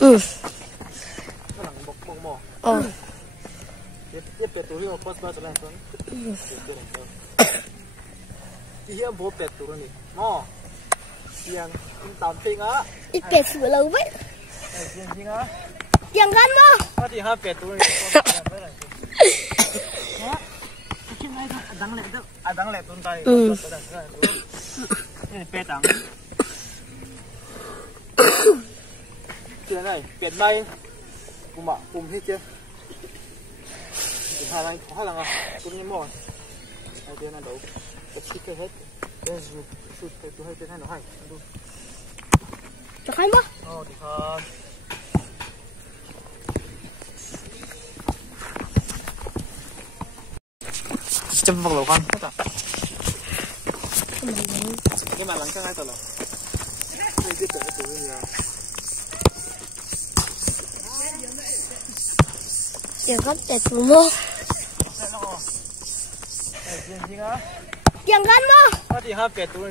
หลังบกหม้อเย็บเป็ดตัวที่เราโพสต์มาตัวแรกตัวนี้ที่เฮียโบเป็ดตัวนี้หม้อเตียงกินตามจริงอ่ะอีเป็ดสวยเลยเว้ยจริงจริงอ่ะอย่างนั้นมั้งถ้าที่ห้าเป็ดตัวนี้ชิ้นไหนดังเล็กดังเล็กตัวใดนี่เป็ดดังเจ้าไหนเป็ดใบปุ่มที่เจ้าหาลังอ่ะตัวนี้หม้อไอเดียนั่นเดี๋ยวจะชิคให้เดี๋ยวชุดไปตัวให้เป็นให้หน่อยดูจะใครมั้งอ๋อดีครับจะบอกเรากันก็จะcái mà lần cái hai tuần rồi đây tiếp tục cái tuổi gì à chẳng có đẹp mua chẳng có mua thì hai tuổi